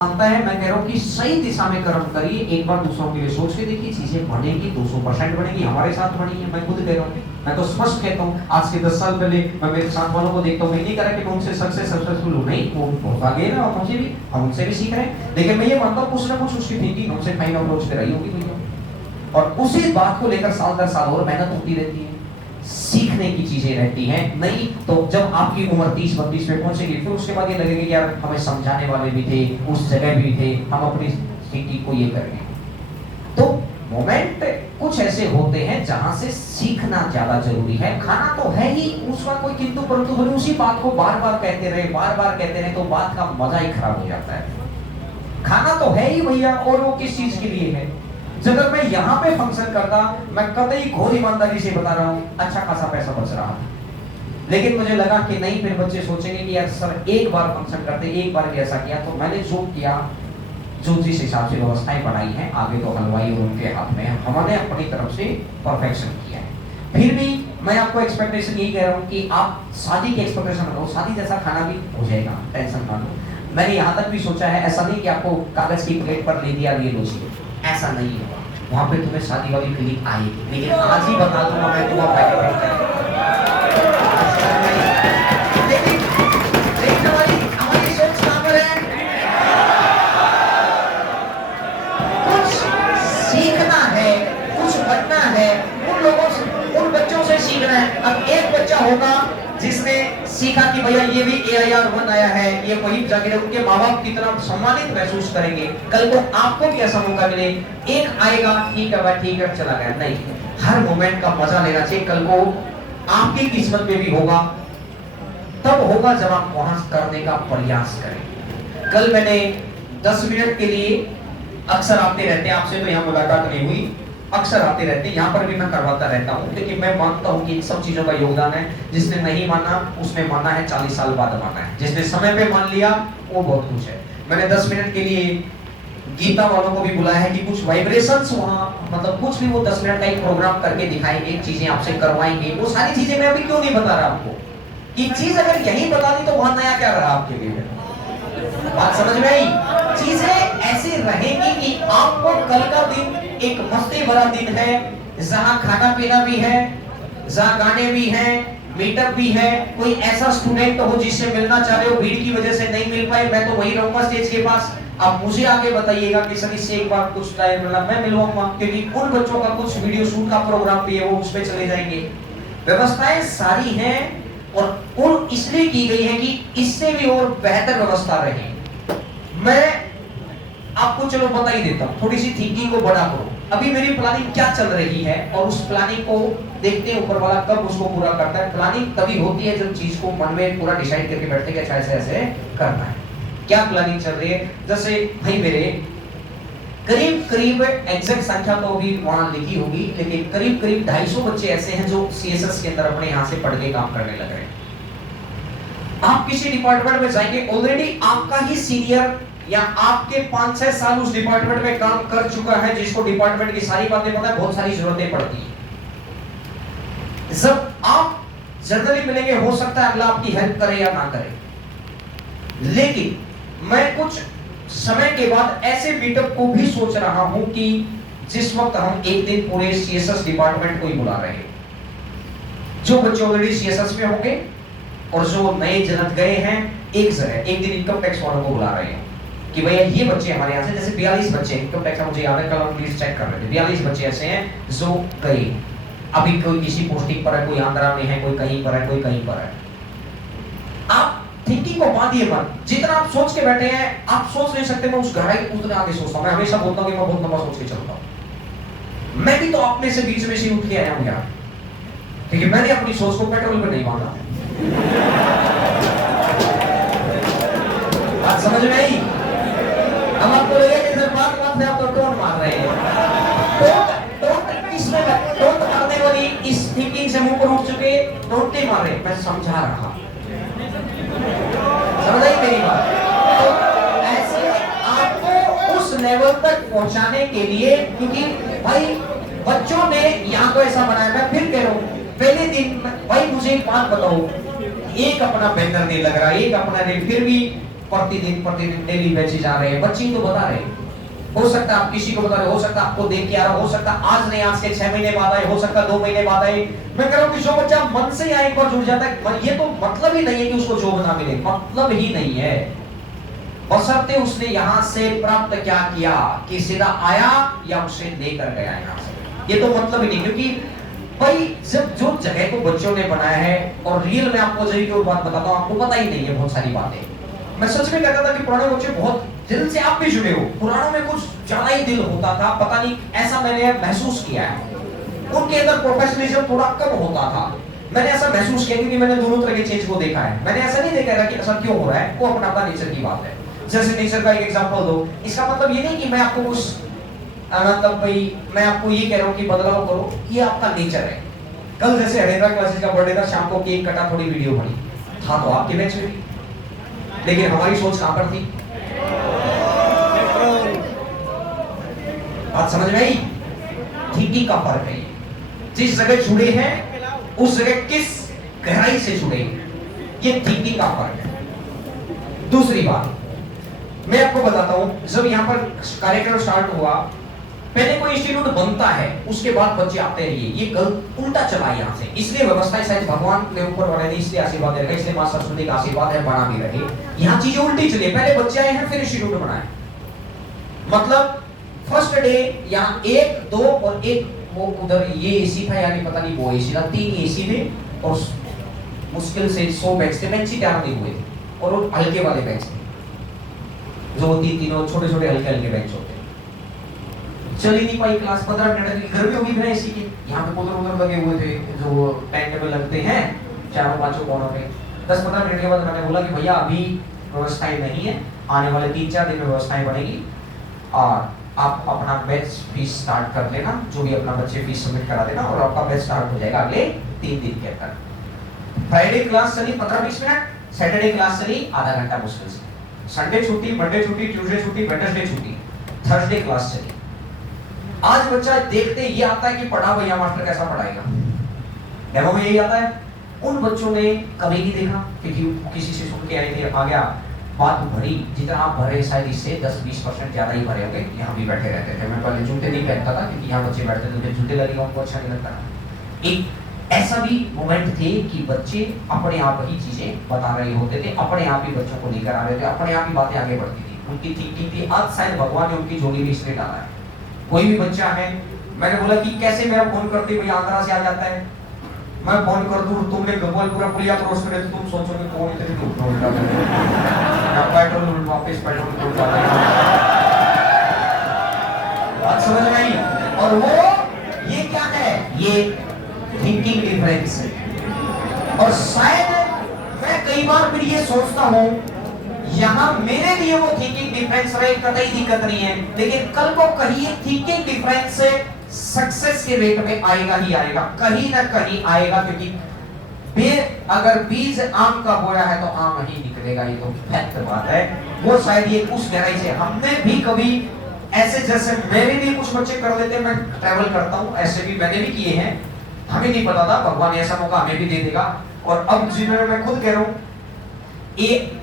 मानता है, मैं कह रहा हूँ कि सही दिशा में कर्म करिए। एक बार दूसरों के लिए सोच के देखिए, चीजें बढ़ेगी, 200% बढ़ेगी। हमारे साथ बढ़ी है, मैं खुद कह रहा हूँ, मैं तो स्पष्ट कहता हूँ। आज के 10 साल पहले मैं मेरे साथ वालों को देखता हूँ, मैं नहीं कह रहा कि मैं उनसे सक्सेसफुल हूँ, नहीं, वो बहुत आगे है और मुझे भी, हम उनसे भी सीख रहे हैं। लेकिन मैं ये मानता हूँ कुछ ना कुछ उसकी थिंकिंग हमसे फाइन अप्रोच पे रही होगी भैया, और उसी बात को लेकर साल दर साल और मेहनत होती रहती है, सीखने की चीजें रहती हैं। नहीं तो जब आपकी उम्र 30-32 में पहुंचेगी, फिर उसके बाद ये लगेगा कि यार हमें समझाने वाले भी थे, उस जगह भी थे, हम अपनी स्थिति को ये करेंगे। तो मोमेंट कुछ ऐसे होते हैं जहां से सीखना ज्यादा जरूरी है। खाना तो है ही, उसका कोई किंतु परंतु नहीं। उसी बात को बार बार कहते रहे तो बात का मजा ही खराब हो जाता है। खाना तो है ही भैया, और वो किस चीज के लिए है? अगर मैं यहाँ पे फंक्शन करता, मैं कतई घोर ईमानदारी से बता रहा हूँ, अच्छा खासा पैसा बच रहा था। लेकिन मुझे लगा कि नहीं, फिर बच्चे सोचेंगे कि यार सर एक बार फंक्शन करते, एक बार ऐसा किया, तो मैंने जो किया, जो जिस हिसाब से व्यवस्थाएं बनाई हैं, आगे तो हलवाई और उनके हाथ में है, हमने अपनी तरफ से परफेक्शन किया है। फिर भी मैं आपको एक्सपेक्टेशन यही कह रहा हूँ कि आप शादी की एक्सपेक्टेशन रखो, शादी जैसा खाना भी हो जाएगा, टेंशन ना लो। मैंने यहाँ तक भी सोचा है, ऐसा नहीं कि आपको कागज की प्लेट पर ले दिया ये लो, ऐसा नहीं होगा। वहां पे तुम्हें शादी वाली फीलिंग आएगी, लेकिन आज ही बता दूंगा मैं तुम्हें हमारी सोच कहां पर है? कुछ सीखना है, कुछ बनना है, उन लोगों से, उन बच्चों से सीखना है। अब एक बच्चा होगा जिसने सीखा कि भैया ये भी AIR-1 आया है, ये वही जाके उनके माँ बाप की तरफ सम्मानित महसूस करेंगे। कल को आपको भी ऐसा मौका मिले, एक आएगा ठीक है भाई, ठीक है चला गया, नहीं, हर मोमेंट का मजा लेना चाहिए। कल को आपकी किस्मत में भी होगा, तब होगा जब आप वहां करने का प्रयास करें। कल मैंने 10 मिनट के लिए, अक्सर आते रहते हैं, आपसे तो यहाँ मुलाकात नहीं हुई, अक्सर आते रहते हैं, यहाँ पर भी मैं करवाता रहता हूँ, क्योंकि मैं मानता हूँ कि इन सब चीजों का योगदान है। जिसने नहीं माना उसने माना है, 40 साल बाद माना है। जिसने समय पे मान लिया वो बहुत कुछ है। मैंने 10 मिनट के लिए गीता वालों को भी बुलाया है कि कुछ वाइब्रेशंस वहाँ, मतलब कुछ भी वो 10 मिनट का एक प्रोग्राम करके दिखाएंगे, चीजें आपसे करवाएंगे। वो सारी चीजें मैं अभी क्यों नहीं बता रहा आपको, कि चीज अगर यही बता दी तो वहां नया क्या रहा आपके लिए? बात समझ में आई? चीजें ऐसी रहेगी कि आपको कल का दिन एक मस्ती भरा दिन है, जहां खाना पीना भी है, जहां गाने भी हैं, मीटअप भी है। कोई ऐसा स्टूडेंट हो जिससे मिलना चाह रहे हो, भीड़ की वजह से नहीं मिल पाए, मैं तो वही रहूंगा स्टेज के पास। आप मुझे आगे बताइएगा कि सर इससे एक बार कुछ टाइम मिला, मैं मिलवाऊंगा, क्योंकि उन बच्चों का कुछ वीडियो शूट का प्रोग्राम भी है, वो उसमें चले जाएंगे। व्यवस्थाएं सारी हैं, और इसलिए की गई है कि इससे भी और बेहतर व्यवस्था रहे। मैं आपको चलो बता ही देता हूं, थोड़ी सी थिंकिंग को बड़ा करो। अभी मेरी प्लानिंग क्या चल रही है, और उस प्लानिंग को देखते हैं ऊपर वाला कब उसको पूरा करता है। प्लानिंग तभी होती है जब चीज को मन में पूरा डिसाइड करके बैठते हैं कि ऐसे ऐसे करना है। क्या प्लानिंग चल रही है? जैसे भाई मेरे करीब एग्जैक्ट संख्या तो अभी वहां लिखी होगी, लेकिन करीब 250 बच्चे ऐसे हैं जो CSS के अंदर अपने यहाँ से पढ़ के काम करने लग रहे हैं। आप किसी डिपार्टमेंट में जाएंगे, ऑलरेडी आपका ही सीनियर या आपके 5-6 साल उस डिपार्टमेंट में काम कर चुका है, जिसको डिपार्टमेंट की सारी बातें पता है, बहुत सारी जरूरतें पड़ती है। जब आप जनरली मिलेंगे, हो सकता है अगला आपकी हेल्प करे या ना करे, लेकिन मैं कुछ समय के बाद ऐसे मीटअप को भी सोच रहा हूं कि जिस वक्त हम एक दिन पूरे CSS डिपार्टमेंट को ही बुला रहे हैं, जो बच्चे ऑलरेडी CSS में होंगे और जो नए जनक गए हैं, एक जगह एक दिन इनकम टैक्स वालों को बुला रहे हैं कि भैया ये बच्चे हमारे यहाँ से, जैसे 42 बच्चे इनकम टैक्स, मुझे याद है कल हम लिस्ट चेक कर रहे थे, 42 बच्चे ऐसे हैं जो गए, अभी कोई किसी पोस्टिंग पर है, कोई आंध्रा में है, कोई कहीं पर है, कोई कहीं पर है। आप थिंकिंग को बांधिए मत, जितना आप सोच के बैठे हैं आप सोच नहीं सकते। मैं उस गहराई उतना आगे सोचता हूं, मैं हमेशा बोलता हूं कि मैं बहुत लंबा सोच के चलता हूं। मैं भी तो अपने से बीच में से उठ के आया हूं यार, क्योंकि मैंने अपनी सोच को पेट्रोल पे नहीं बांधा। बात समझ में आई? हम आपको लगे कि सर बात में आप तो टोन मार रहे हैं, टोन मारने वाली इस थिंकिंग से मुंह पर उठ चुके, टोन नहीं मार रहे, मैं समझा रहा। समझ आई मेरी बात? तो ऐसे आपको उस लेवल तक पहुंचाने के लिए, क्योंकि भाई बच्चों ने यहाँ को ऐसा बनाया, मैं फिर कह रहा हूँ, पहले दिन भाई मुझे एक बात बताओ, एक अपना बैनर नहीं लग रहा, एक अपना नहीं, फिर भी प्रतिदिन डेली बैचेज आ रहे हैं, बच्चे ही तो बता रहे हैं। हो सकता है आप किसी को बता रहे हो सकता है आपको देख के आ रहा हो सकता है आज नहीं, आज के 6 महीने बाद आए, हो सकता है 2 महीने बाद आए। मैं कह रहा हूं कि जो बच्चा मन से यहाँ एक बार जुड़ जाता है, ये तो मतलब ही नहीं है कि उसको जॉब ना मिले, मतलब ही नहीं है। बशर्ते उसने यहाँ से प्राप्त क्या किया, कि सीधा आया या उसे लेकर गया यहाँ से, ये तो मतलब ही नहीं। क्योंकि भाई जब जो जगह को बच्चों ने बनाया है, और रियल में आपको जरूरी की बात बताता हूँ, आपको पता ही नहीं है बहुत सारी बातें। मैं सच में कहता था कि पुराने बच्चे बहुत दिल से आप भी जुड़े हो, पुरानों में कुछ ज्यादा ही दिल होता था, पता नहीं ऐसा मैंने महसूस किया है। उनके अंदर प्रोफेशनलिज्म थोड़ा कम होता था, मैंने ऐसा महसूस किया, क्योंकि मैंने दोनों तरह के चेंज को देखा है। मैंने ऐसा नहीं देखा कि ऐसा क्यों हो रहा है, वो अपना अपना नेचर की बात है। जैसे नेचर का एक एग्जांपल दो, इसका मतलब ये नहीं कि मैं आपको कुछ मतलब भाई मैं आपको ये कह रहा हूँ कि बदलाव करो, ये आपका नेचर है। कल जैसे हरेंद्रा क्लासेस का बर्थडे था, शाम को केक कटा, थोड़ी वीडियो बनी, था तो आपके बैच में, लेकिन हमारी सोच कहां पर थी? बात समझ में आई? थिंकिंग का फर्क है। जिस जगह जुड़े हैं उस जगह किस गहराई से जुड़े, ये थिंकिंग का फर्क है। दूसरी बात मैं आपको बताता हूं, जब यहां पर कार्यक्रम स्टार्ट हुआ, पहले कोई इंस्टीट्यूट बनता है, उसके बाद बच्चे आते रहिए, ये गलत उल्टा चला यहां से। इसलिए व्यवस्था शायद भगवान के ऊपर वाले ने इसलिए आशीर्वाद दे रखा है, इसलिए मां सरस्वती का आशीर्वाद है, बना भी रहे। यहां चीजें उल्टी चली, पहले बच्चे आए हैं फिर इंस्टीट्यूट बनाए। मतलब फर्स्ट डे यहां 1, 2 और 1 वो उधर ये एसी था, यानी पता नहीं वो एसी था, 3 एसी थे, और मुश्किल से 100 बेंच थे, बेंच ही तैयार नहीं हुए थे, और वो हल्के वाले बेंच थे, जो तीनों छोटे छोटे हल्के हल्के बेंच होते। चल ही नहीं पाई क्लास, 15 मिनट घर में होगी बिना एसी के। यहाँ पे उधर उधर लगे हुए थे जो टैंक में लगते हैं चारों पांचों कोनों पे। 10-15 मिनट के बाद मैंने बोला कि भैया अभी व्यवस्थाएं नहीं है, आने वाले 3-4 दिन में व्यवस्थाएं बनेगी, और आप अपना बैच फीस स्टार्ट कर लेना, जो भी अपना बच्चे फीस सबमिट करा देना, और आपका बैच स्टार्ट हो जाएगा अगले 3 दिन के अंदर। फ्राइडे क्लास चली 15-20 मिनट, सैटरडे क्लास चली आधा घंटा मुश्किल से, संडे छुट्टी, मंडे छुट्टी, ट्यूसडे छुट्टी, वेडनेसडे छुट्टी, थर्सडे क्लास चली। आज बच्चा देखते ये आता है कि पढ़ा भैया मास्टर कैसा पढ़ाएगा, डेमो में यही आता है। उन बच्चों ने कभी नहीं देखा, क्योंकि किसी से सुन के आए थे, आ गया बात भरी, जितना आप भरे शायद इससे 10-20% ज्यादा ही भरे होंगे। यहाँ भी बैठे रहते थे, मैं पहले जूते नहीं पहनता था, क्योंकि यहाँ बच्चे बैठते थे, मुझे जूते लगेगा उनको अच्छा नहीं लगता। एक ऐसा भी मोमेंट थे कि बच्चे अपने आप ही चीजें बता रहे होते थे, अपने आप ही बच्चों को लेकर आ रहे थे, अपने आप ही बातें आगे बढ़ती थी, उनकी थिंकिंग थी। आज शायद भगवान ने उनकी झोली भी इसलिए डाला है। कोई भी बच्चा है, मैंने बोला कि कैसे मेरा फोन करते भैया आंध्रा से आ जाता है, मैं फोन कर दूं, तुमने गबल पूरा पुलिया क्रॉस करे तो तुम सोचोगे कौन इतनी दूर उल्टा ना पेट्रोल वापस पेट्रोल को जाता है। बात समझ में आई? और वो ये क्या है, ये थिंकिंग डिफरेंस है। और शायद मैं कई बार फिर ये सोचता हूं, यहाँ मेरे लिए वो थिंकिंग डिफरेंस रहे, कतई दिक्कत नहीं है, लेकिन कल को कहीं ये थिंकिंग डिफरेंस सक्सेस के रेट में आएगा ही आएगा, कहीं ना कहीं आएगा, क्योंकि अगर बीज आम का बोया है तो आम ही निकलेगा, ये तो फैक्ट बात है। वो शायद ये उस गहराई से हमने भी कभी ऐसे, जैसे मेरे लिए कुछ बच्चे कर लेते हैं, मैं ट्रैवल करता हूँ, ऐसे भी मैंने भी किए हैं, हमें नहीं पता था, भगवान ऐसा मौका हमें भी दे देगा। और अब जिन्होंने, मैं खुद कह रहा हूँ, ये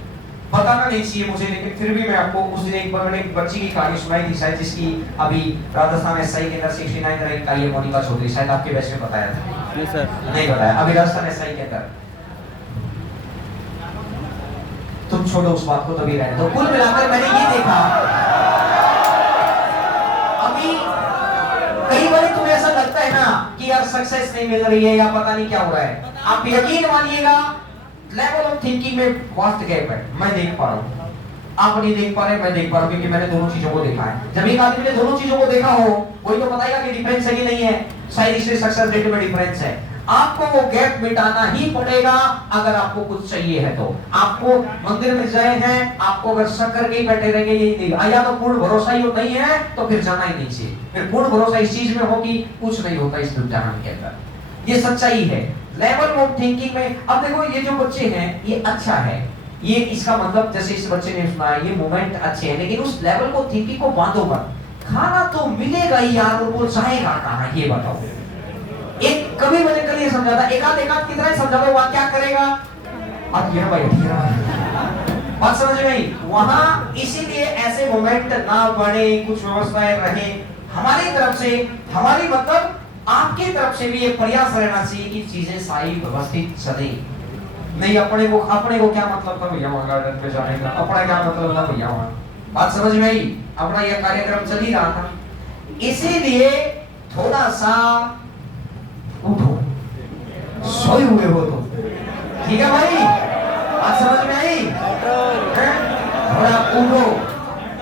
बताना नहीं चाहिए मुझे, लेकिन फिर भी मैं आपको उस दिन एक बार मैंने एक बच्ची की कहानी सुनाई थी, शायद जिसकी अभी राजस्थान एसआई के अंदर 69 रैंक का ये मोनिका चौधरी, शायद आपके बैच में बताया था? नहीं सर, नहीं बताया। अभी राजस्थान एसआई के अंदर, तुम छोड़ो उस बात को, तभी रहने दो। कुल मिलाकर मैंने ये देखा, अभी कई बार तुम्हें ऐसा लगता है ना कि यार सक्सेस नहीं मिल रही है या पता नहीं क्या हो रहा है, आप यकीन मानिएगा लेवल ऑफ थिंकिंग में वास्ट गैप है। मैं देख पा रहा हूँ, आप नहीं देख पा रहे, मैं देख पा रहा हूँ, क्योंकि मैंने दोनों चीजों को देखा है। जब एक आदमी ने दोनों चीजों को देखा हो, वही तो बताएगा कि डिफरेंस है कि नहीं है। शायद इसलिए सक्सेस रेट में डिफरेंस है। आपको वो गैप मिटाना ही पड़ेगा अगर आपको कुछ चाहिए है तो। आपको मंदिर में जाए हैं, आपको अगर शक करके ही बैठे रहेंगे, यही नहीं, या तो पूर्ण भरोसा ही नहीं है तो फिर जाना ही नहीं चाहिए। फिर पूर्ण भरोसा इस चीज में हो कि कुछ नहीं होता इस जहान के अंदर, ये सच्चाई है। लेवल ऑफ थिंकिंग में अब देखो, ये जो बच्चे हैं ये अच्छा है, ये इसका मतलब जैसे इस बच्चे ने सुना ये मोमेंट अच्छे हैं, लेकिन उस लेवल को थिंकिंग को बांधो मत। खाना तो मिलेगा ही यार, वो जाएगा कहां ये बताओ। एक कभी मैंने कल ये समझा था, एकाध कितना ही समझा था, वहां क्या करेगा। अब ये भाई बात समझ में आई? वहां इसीलिए ऐसे मोमेंट ना बने, कुछ व्यवस्थाएं रहे हमारी तरफ से, हमारी मतलब आपकी तरफ से भी ये प्रयास रहना चाहिए कि चीजें सारी व्यवस्थित चले। नहीं अपने को क्या मतलब था भैया वहां गार्डन पे जाने का, अपना क्या मतलब था भैया वहां। बात समझ में आई? अपना यह कार्यक्रम चल ही रहा था, इसीलिए थोड़ा सा उठो, सोए हुए हो तो ठीक है भाई। बात समझ में आई? थोड़ा उठो,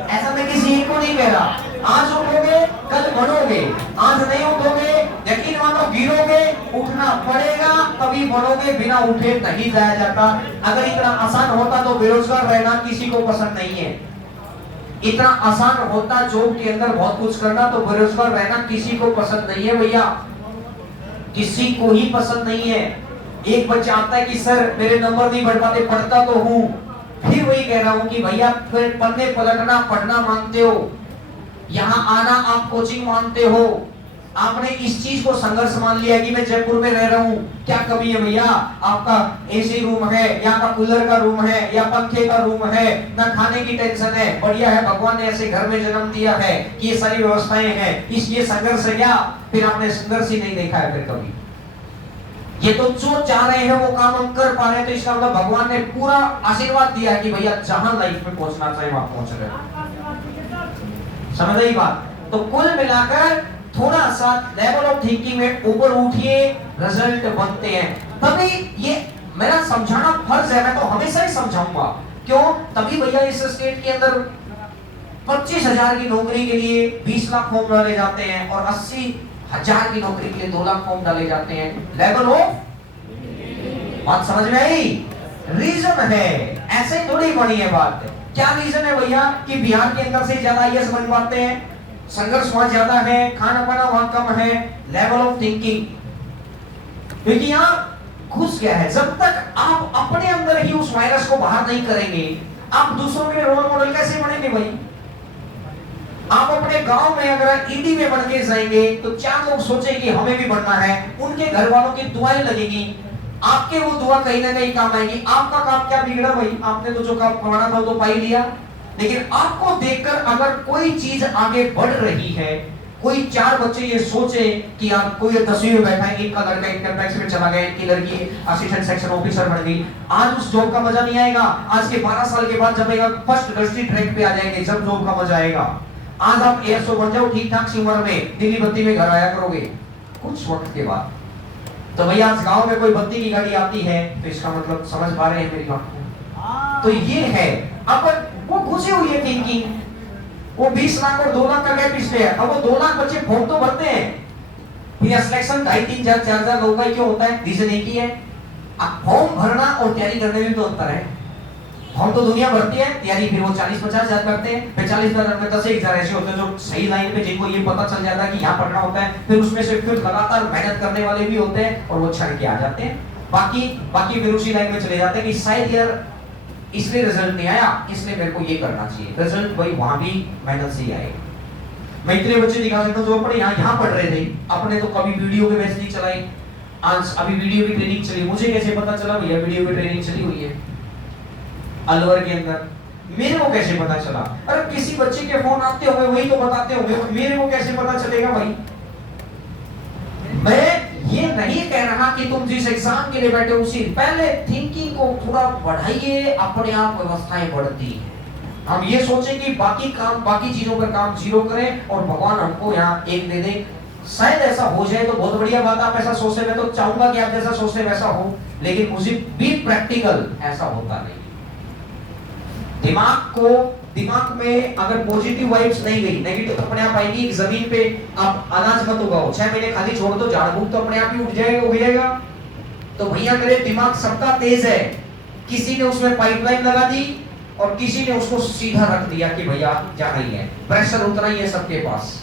ऐसा मैं किसी एक को नहीं कह रहा। आज उठोगे कल बढ़ोगे, आज नहीं उठोगे यकीन मानो गिरोगे, उठना पड़ेगा तभी बढ़ोगे, बिना उठे नहीं जाया जाता। अगर इतना आसान होता तो बेरोजगार रहना किसी को पसंद नहीं है। इतना आसान होता जॉब के अंदर बहुत कुछ करना तो बेरोजगार रहना किसी को पसंद नहीं है भैया, किसी को ही पसंद नहीं है। एक बच्चा आता है कि सर मेरे नंबर नहीं बढ़ पाते, पढ़ता तो हूं, फिर वही कह रहा हूं कि भैया फिर पढ़ने पलटना पढ़ना मानते हो, यहां आना आप कोचिंग मानते हो, आपने इस चीज को संघर्ष मान लिया कि मैं जयपुर में रह रहा हूं, क्या कमी है भैया? आपका एसी रूम है, यहाँ का कूलर का रूम है या पंखे का रूम है, ना खाने की टेंशन है, बढ़िया है, भगवान ने ऐसे घर में जन्म दिया है कि ये सारी व्यवस्थाएं हैं, इसलिए संघर्ष है क्या? फिर आपने संघर्ष ही नहीं देखा है फिर कभी। ये तो जो चाह रहे हैं वो काम हम कर पा रहे हैं, तो इसका मतलब भगवान ने पूरा आशीर्वाद दिया है कि भैया जहां लाइफ में पहुंचना चाहिए वहां पहुंच रहे। समझ आई बात? तो कुल मिलाकर थोड़ा सा लेवल ऑफ थिंकिंग में ऊपर उठिए, रिजल्ट बनते हैं। तभी ये मेरा समझाना फर्ज है, मैं तो हमेशा ही समझाऊंगा। क्यों? तभी भैया इस स्टेट के अंदर 25,000 की नौकरी के लिए 20 लाख फॉर्म डाले जाते हैं और 80,000 की नौकरी के लिए 2 लाख फॉर्म डाले जाते हैं। लेवल ऑफ बात समझ में आई? रीजन है, ऐसे थोड़ी बनी है बात। क्या रीजन है भैया कि बिहार के अंदर से ज्यादा आईएएस बन पाते हैं? संघर्ष वहां ज्यादा है, खाना पाना वहां कम है, लेवल ऑफ थिंकिंग। क्योंकि यहां घुस गया है। जब तक आप अपने अंदर ही उस वायरस को बाहर नहीं करेंगे, आप दूसरों के रोल मॉडल कैसे बनेंगे भाई? आप अपने गांव में अगर ईडी में बन के जाएंगे तो 4 लोग सोचेंगे कि हमें भी बनना है, उनके घर वालों की दुआएं लगेगी, आपके वो दुआ कहीं ना कहीं काम आएगी। आपका काम क्या बिगड़ा भाई? आपने तो जो काम करवाना था वो तो पा ही लिया। लेकिन आपको देखकर अगर कोई चीज आगे बढ़ रही है, कोई 4 बच्चे ये सोचे कि आप कोई 10वीं में बैठा है, एक का लड़का इनकम टैक्स में चला गया, इनकी लड़की असिस्टेंट सेक्शन ऑफिसर बन गई, आज उस जॉब का मजा नहीं आएगा। आज के 12 साल के बाद जब फर्स्ट इंडस्ट्री ट्रैक पे आ जाएंगे, जब जॉब का मजा आएगा। आज आप एयरसो बन जाओ ठीक ठाक सी उम्र में, दिल्ली बत्ती में घर आया करोगे कुछ वक्त के बाद। तो भैया आज गांव में कोई बत्ती की गाड़ी आती है तो इसका मतलब समझ पा रहे हैं मेरी बात को? तो ये है, अब वो घुसी हुई है थिंकिंग। वो 20 लाख और 2 लाख का गैप इसलिए है। अब वो 2 लाख बच्चे फॉर्म तो भरते हैं, फिर सिलेक्शन 2,500, 3,000, 4,000 लोगों का क्यों होता है? रीजन एक ही है, अब फॉर्म भरना और तैयारी करने में तो अंतर है। फॉर्म तो दुनिया भरती है, तैयारी फिर वो 40-50 हजार करते हैं, फिर 40,000 में 10,000 ऐसे होते हैं जो सही लाइन पे जिनको ये पता चल जाता है कि यहाँ पढ़ना होता है, फिर उसमें से फिर लगातार मेहनत करने वाले भी होते हैं और वो छड़ के आ जाते हैं। बाकी फिर उसी लाइन में चले जाते हैं कि शायद यार इसलिए रिजल्ट नहीं आया, इसलिए मेरे को ये करना चाहिए। रिजल्ट भाई वहां भी मेहनत से ही आएगा। मैं इतने बच्चे दिखा सकता हूँ जो अपने यहाँ पढ़ रहे थे, अपने तो कभी वीडियो के बैच नहीं चलाए, आज अभी वीडियो की ट्रेनिंग चली। मुझे कैसे पता चला भैया वीडियो की ट्रेनिंग चली हुई है अलवर के अंदर? मेरे को कैसे पता चला? अरे किसी बच्चे के फोन आते होंगे, वही तो बताते होंगे, मेरे को कैसे पता चलेगा भाई? मैं ये नहीं कह रहा कि तुम जिस एग्जाम के लिए बैठे उसी पहले थिंकिंग को थोड़ा बढ़ाइए, अपने आप व्यवस्थाएं बढ़ती है। हम ये सोचें कि बाकी चीजों पर काम जीरो करें और भगवान हमको यहाँ 1 दे दे। शायद ऐसा हो जाए तो बहुत बढ़िया बात। आप ऐसा सोचते, मैं तो चाहूंगा कि आप जैसा सोचते वैसा हो, लेकिन मुझे भी प्रैक्टिकल ऐसा होता नहीं। दिमाग में अगर पॉजिटिव वाइब्स नहीं गई, नेगेटिव अपने आप आएगी। जमीन पे आप अनाज मत उगाओ, 6 महीने खाली छोड़ दो, झाड़ फूक तो अपने आप ही उग जाएगा। तो भैया मेरे दिमाग सबका तेज है, किसी ने उसमें पाइपलाइन लगा दी और किसी ने उसको सीधा रख दिया कि भैया जाना ही है, प्रेशर उतना ही है सबके पास।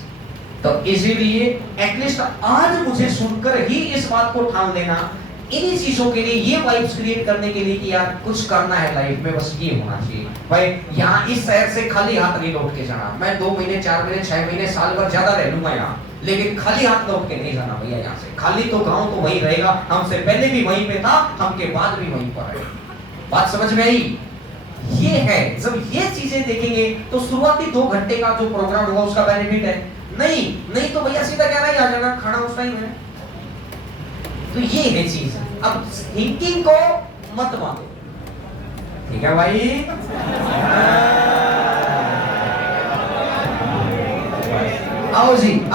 तो इसीलिए एटलीस्ट आज मुझे सुनकर ही इस बात को ठान लेना, इन्हीं चीजों के लिए, ये वाइब्स क्रिएट करने के लिए कि यार कुछ करना है लाइफ में, बस ये होना चाहिए भाई। यहाँ इस शहर से खाली हाथ नहीं लौट के जाना। मैं 2 महीने, 4 महीने, 6 महीने, साल भर ज्यादा रह लूंगा यहाँ, लेकिन खाली हाथ लौट के नहीं जाना भैया यहाँ से। खाली तो गाँव तो वही रहेगा, हमसे पहले भी वहीं पे था, हमके बाद भी वहीं पर है। बात समझ में आई? ये है, जब ये चीजें देखेंगे तो शुरुआती 2 घंटे का जो प्रोग्राम होगा उसका बेनिफिट है। नहीं तो भैया सीधा कहना ही आ जाना, खाना उस टाइम है। तो ये है चीज। अब थिंकिंग को मत मानो, ठीक है भाई। आओ जी।